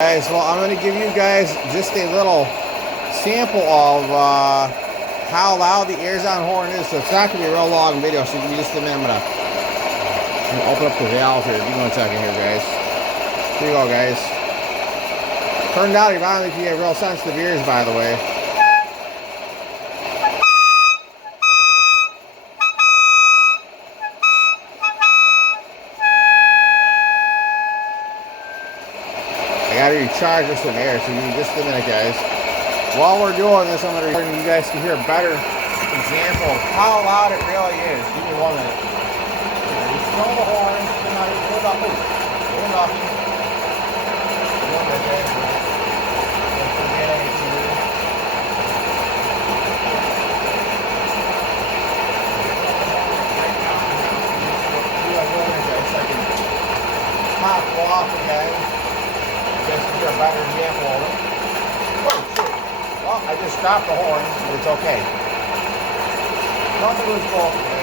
Guys, well, I'm going to give you guys just a little sample of how loud the air zound horn is. So it's not going to be a real long video, so give me just a minute. I'm going to open up the valve here. Give me 1 second here, guys. Here you go, guys. Turn down your volume if you have real sensitive ears, by the way. I got to recharge this in air, so give me just a minute, guys. While we're doing this, I'm going to you guys can hear a better example of how loud it really is. Give me 1 minute. Just throw the horn. Hold up. Hold up. Top off again. Just to hear a better example of it. Oh, shit. Well, I just dropped the horn, but it's okay. Don't lose both of them.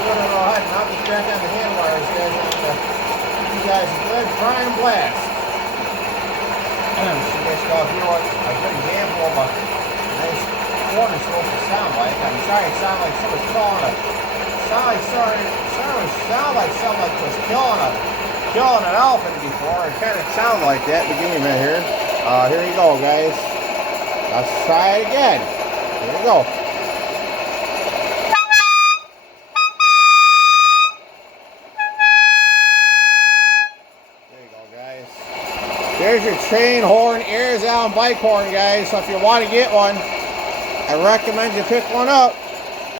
We're going to go ahead and not just back on the handlebars, guys. I'm going to give you guys a good prime blast. So you guys go, if you want a good example of a nice horn is supposed to sound like. I'm sorry it sounded like someone's calling a sound like someone was killing an elephant before. It kind of sounded like that. But give me a minute here. Here you go, guys. Let's try it again. Here we go. There's your train horn, air zound bike horn, guys. So if you want to get one, I recommend you pick one up.